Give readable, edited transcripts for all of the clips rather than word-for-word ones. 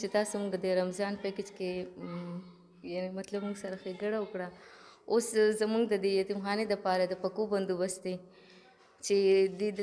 چې تاسو موږ د رمضان پیکج کې یعنی مطلب موږ سره ښېګړه وکړه. اوس زموږ د دې یتیمخانې دپاره د پکو بندوبست دی چې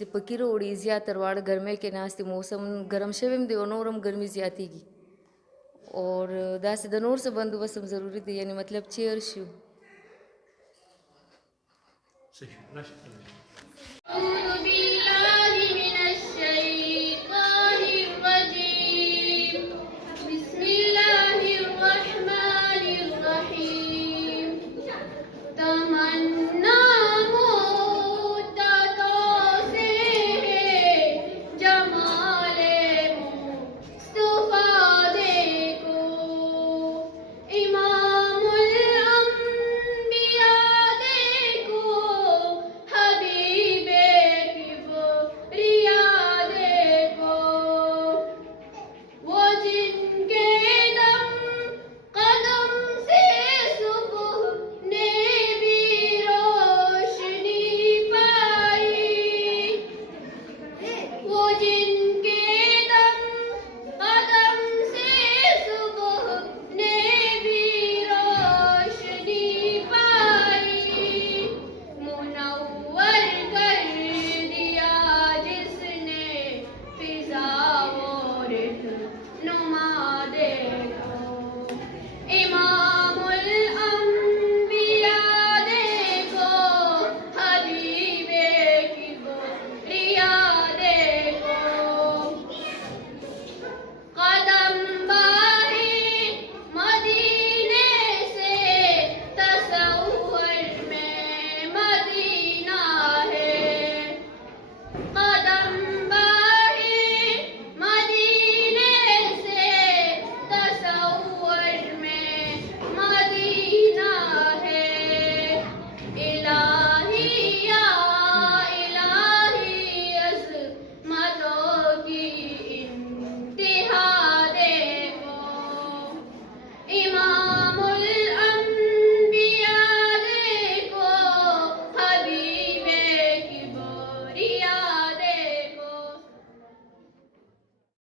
د پکي راوړي زیات تر واړه ګرمۍ کې ناست دي. موسم ګرم شوی دی او نور هم ګرمي زیاتېږي اور داسې د نور څه بندوبست هم ضروري دی یعنی مطلب چیر شو. صحیح راشه.